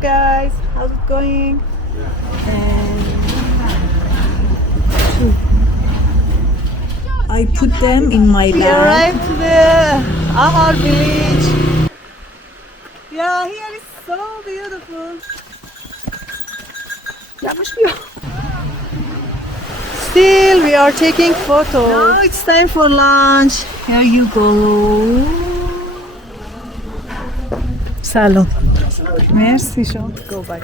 Guys, how's it going? And I put them in my we bag. arrived to the Ahar village. Yeah, here is so beautiful. Still, we are taking photos. Now it's time for lunch. Here you go. Salon. Merci, Sean. Go back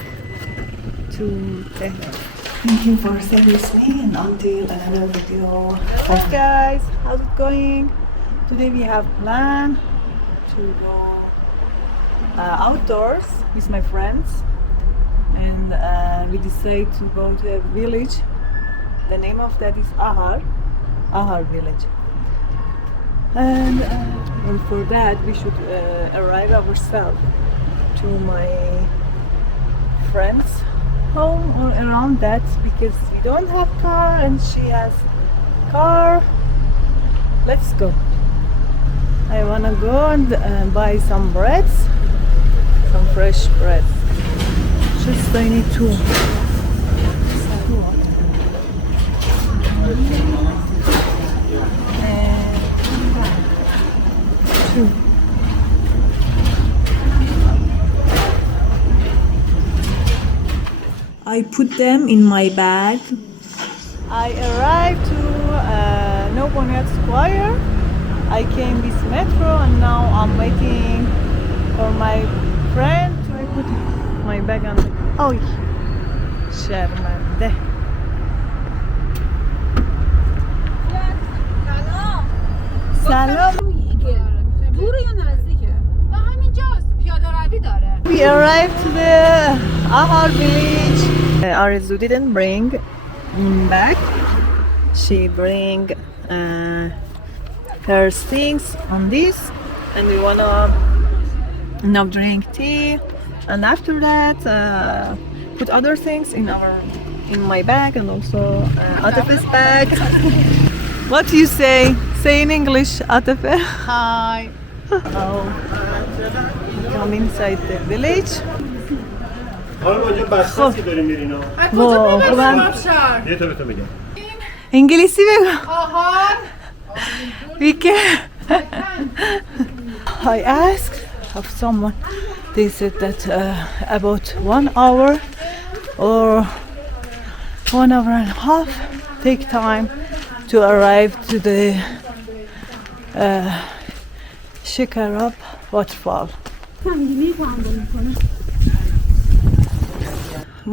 to Tehran. Thank you for staying with me and until another video. Hello guys, how's it going? Today we have planned to go outdoors with my friends, and we decided to go to a village. The name of that is Ahar village. And for that we should arrive ourselves to my friend's home or around that, because we don't have car and she has car. Let's go. I wanna go and buy some breads, some fresh bread. Just I need two. Two. I put them in my bag. I arrived to Nobonat Square. I came with metro and now I'm waiting for my friend. So I put my bag on the... Oh, Shemiranat. Salam. We arrived to the Ahar village. Arzu didn't bring back. She bring her things on this, and we wanna now drink tea, and after that put other things in my bag and also Atif's bag. What do you say? Say in English, Atif. Hi. Come inside the village. کجا یه تو بگم. انگلیسی بگو. آهار. We can. I asked of someone. They said that about 1 hour or 1 hour and a half take time to arrive to the Shemiranat waterfall.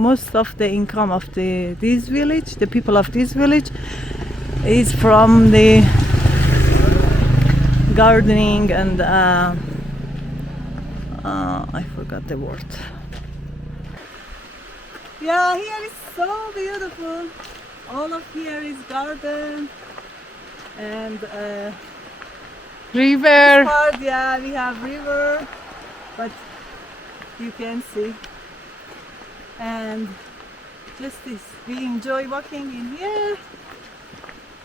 Most of the income of this village, the people of this village, is from the gardening and I forgot the word. Yeah, here is so beautiful. All of here is garden and River. part, yeah, we have river, but you can see. And just this, we enjoy walking in here.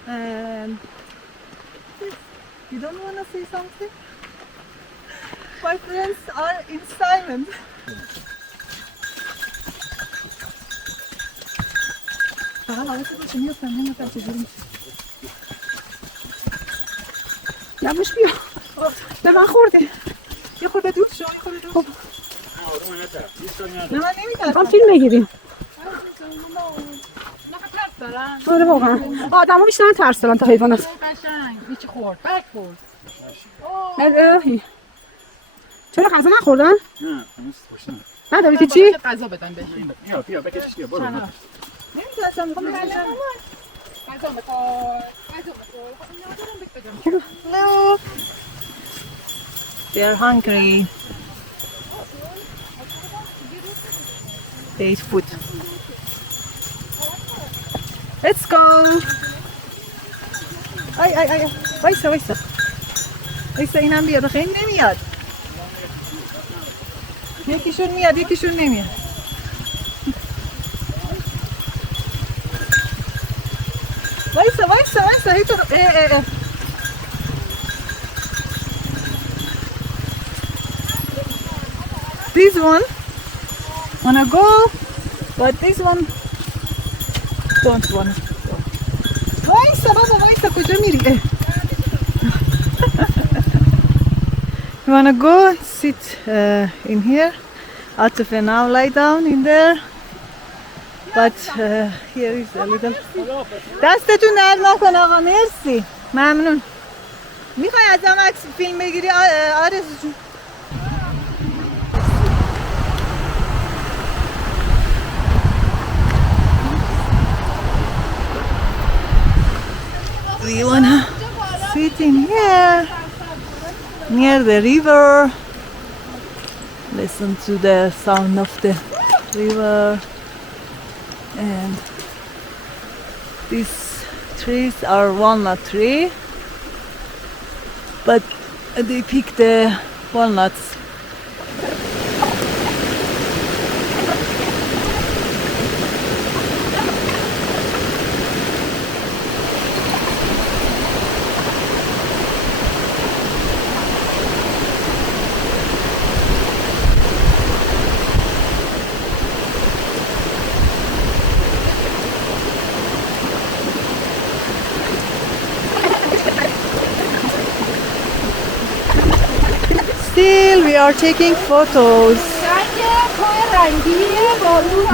And this, you don't want to say something? My friends are in silence. یواش بیا. به من خورده. یه خورده دور شو، یه خورده دور. نه من نمیدونم. هم فیلم بگیریم. آره واقعا. آدم‌ها بیشتر ترس دارن تا حیوانات. قشنگ هیچ خورد بک خورد الهی. چرا غذا نخوردن؟ نه هنوز نداری چی؟ غذا بدن بهش بیا بکش بیا برو نمیدونم غذا میخواد غذا میخواد No. They are hungry. They eat food. Let's go. ay. وایسا. اینم بیاد. خیلی نمیاد. یکیشون میاد، یکیشون نمیاد. وایسا. هی تو. This one wanna go, but this one don't wanna go. وایسا بابا وایسا کجا میری؟ You wanna go sit in here? Atafe now lie down in there. But here is a little. دستتون درد نکن آقا مرسی ممنون. میخوای ازم عکس فیلم بگیری آرزو جون؟ We wanna sit in here near the river, listen to the sound of the river, and these trees are walnut tree, but they pick the walnuts. Still, we are taking photos.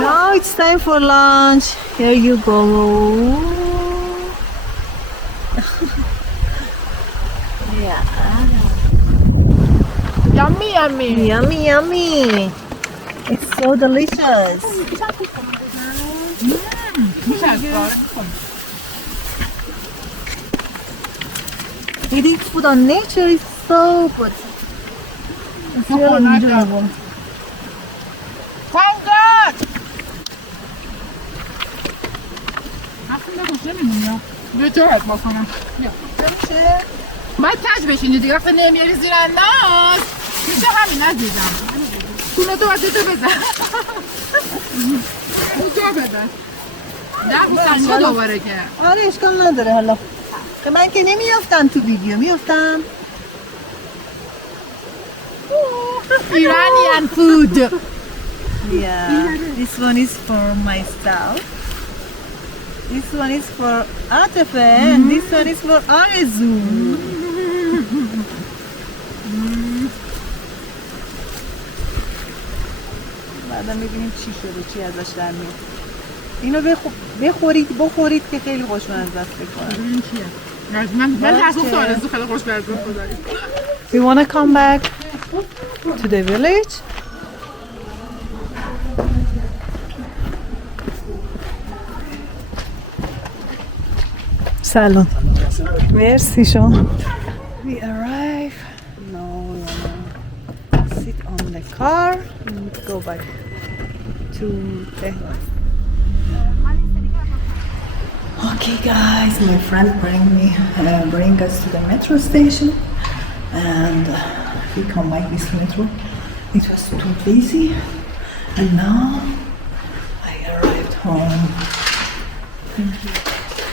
Now it's time for lunch. Here you go. Yeah. Yummy, yummy. Yummy, yummy. It's so delicious. Eating food on nature is so good. It's really enjoyable. Thank God. یه جارت بکنم باید کج بشینی دیگه وقتی نمیاری زیر انداز میشه همین عزیزم تونه تو وقتی تو بزن اونجا بزن نه دوباره که آره اشکال نداره حالا که من که نمیافتم تو ویدیو میافتم Iranian food. Yeah, this one is for myself. This one is for Atafe and this one is for Arezu. بعدا میبینیم چی شده چی ازش در میاد. اینو بخورید که خیلی خوشمزه است فکر کنم. من تصادف آرزو خیلی خوشمزه خدایی. We want to come back to the village. Salon. Merci شما. We arrive. Now we wanna sit on the car and go back to Tehran. Okay guys, my friend bring us to the metro station and we come by this metro. It was too busy and now I arrived home.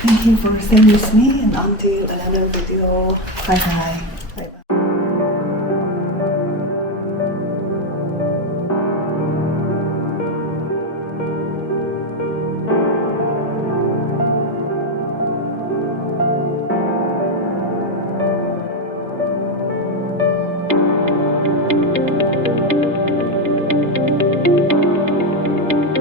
Thank you for staying with me and until another video. Bye bye.